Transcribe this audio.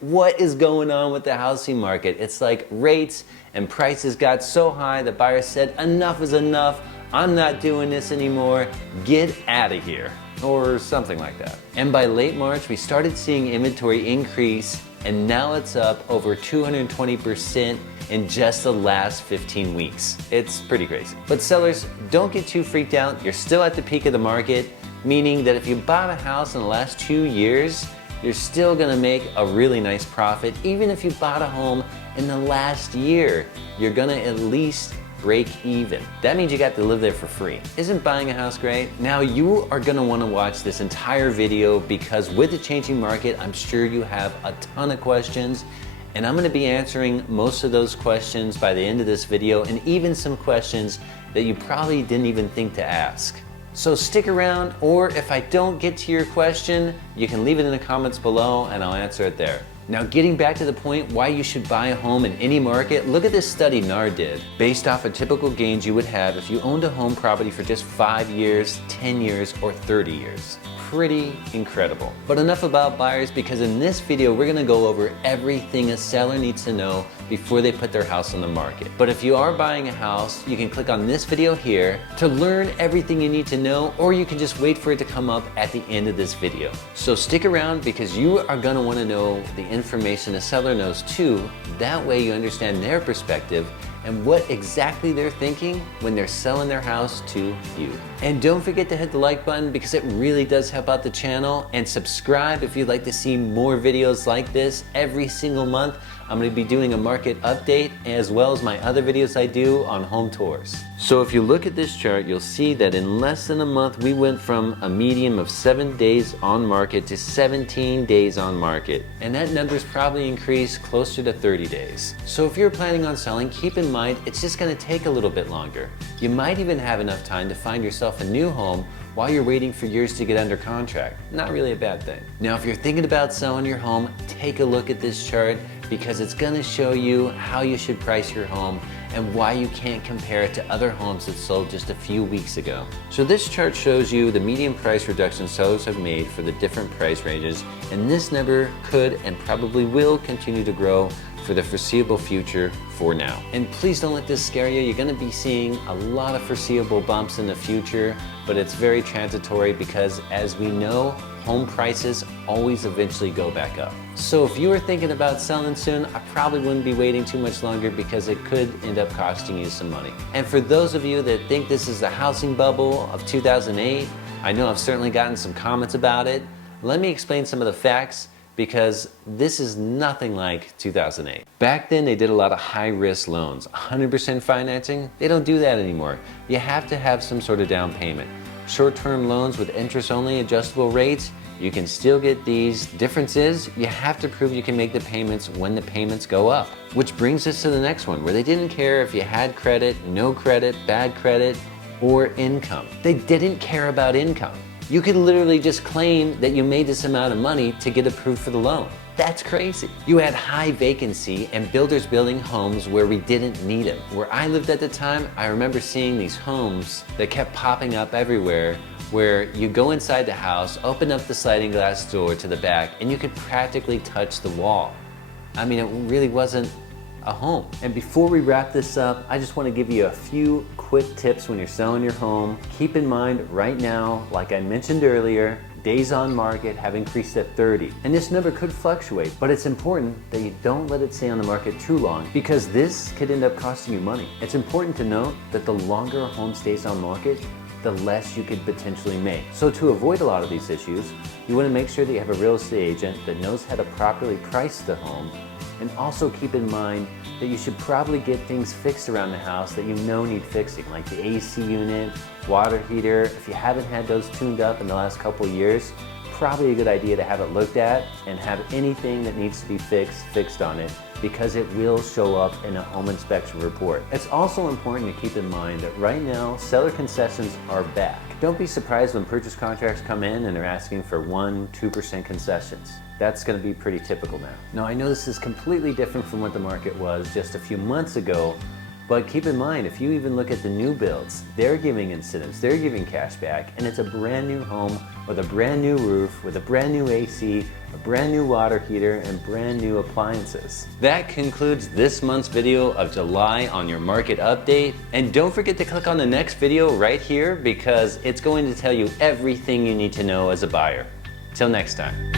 What is going on with the housing market? It's like rates and prices got so high that buyers said, enough is enough, I'm not doing this anymore, get out of here, or something like that. And by late March, we started seeing inventory increase, and now it's up over 220% in just the last 15 weeks. It's pretty crazy. But sellers, don't get too freaked out. You're still at the peak of the market, meaning that if you bought a house in the last 2 years, you're still gonna make a really nice profit. Even if you bought a home in the last year, you're gonna at least break even. That means you got to live there for free. Isn't buying a house great? Now you are gonna wanna watch this entire video because with the changing market, I'm sure you have a ton of questions, and I'm gonna be answering most of those questions by the end of this video, and even some questions that you probably didn't even think to ask. So stick around, or if I don't get to your question, you can leave it in the comments below and I'll answer it there. Now getting back to the point why you should buy a home in any market, look at this study NAR did. Based off of typical gains you would have if you owned a home property for just 5 years, 10 years, or 30 years. Pretty incredible. But enough about buyers, because in this video we're gonna go over everything a seller needs to know before they put their house on the market. But if you are buying a house, you can click on this video here to learn everything you need to know, or you can just wait for it to come up at the end of this video. So stick around because you are gonna wanna know the information a seller knows too. That way you understand their perspective and what exactly they're thinking when they're selling their house to you. And don't forget to hit the like button because it really does help out the channel, and subscribe if you'd like to see more videos like this every single month. I'm gonna be doing a market update as well as my other videos I do on home tours. So if you look at this chart, you'll see that in less than a month, we went from a median of 7 days on market to 17 days on market. And that number's probably increased closer to 30 days. So if you're planning on selling, keep in mind, it's just gonna take a little bit longer. You might even have enough time to find yourself a new home while you're waiting for yours to get under contract. Not really a bad thing. Now, if you're thinking about selling your home, take a look at this chart because it's gonna show you how you should price your home and why you can't compare it to other homes that sold just a few weeks ago. So this chart shows you the median price reduction sellers have made for the different price ranges, and this number could and probably will continue to grow for the foreseeable future for now. And please don't let this scare you. You're gonna be seeing a lot of foreseeable bumps in the future, but it's very transitory because, as we know, home prices always eventually go back up. So if you were thinking about selling soon, I probably wouldn't be waiting too much longer because it could end up costing you some money. And for those of you that think this is the housing bubble of 2008, I know I've certainly gotten some comments about it. Let me explain some of the facts, because this is nothing like 2008. Back then, they did a lot of high-risk loans. 100% financing, they don't do that anymore. You have to have some sort of down payment. Short-term loans with interest-only adjustable rates, you can still get these. Difference is, you have to prove you can make the payments when the payments go up. Which brings us to the next one, where they didn't care if you had credit, no credit, bad credit, or income. They didn't care about income. You could literally just claim that you made this amount of money to get approved for the loan. That's crazy. You had high vacancy and builders building homes where we didn't need them. Where I lived at the time, I remember seeing these homes that kept popping up everywhere, where you go inside the house, open up the sliding glass door to the back, and you could practically touch the wall. I mean, it really wasn't a home. And before we wrap this up, I just want to give you a few quick tips when you're selling your home. Keep in mind right now, like I mentioned earlier, days on market have increased to 30. And this number could fluctuate, but it's important that you don't let it stay on the market too long, because this could end up costing you money. It's important to note that the longer a home stays on market, the less you could potentially make. So to avoid a lot of these issues, you want to make sure that you have a real estate agent that knows how to properly price the home. And also keep in mind that you should probably get things fixed around the house that you know need fixing, like the AC unit, water heater. If you haven't had those tuned up in the last couple of years, probably a good idea to have it looked at and have anything that needs to be fixed on it, because it will show up in a home inspection report. It's also important to keep in mind that right now, seller concessions are back. Don't be surprised when purchase contracts come in and they're asking for 1-2% concessions. That's going to be pretty typical now. Now, I know this is completely different from what the market was just a few months ago, but keep in mind, if you even look at the new builds, they're giving incentives, they're giving cash back, and it's a brand new home with a brand new roof, with a brand new AC, a brand new water heater, and brand new appliances. That concludes this month's video of July on your market update. And don't forget to click on the next video right here because it's going to tell you everything you need to know as a buyer. Till next time.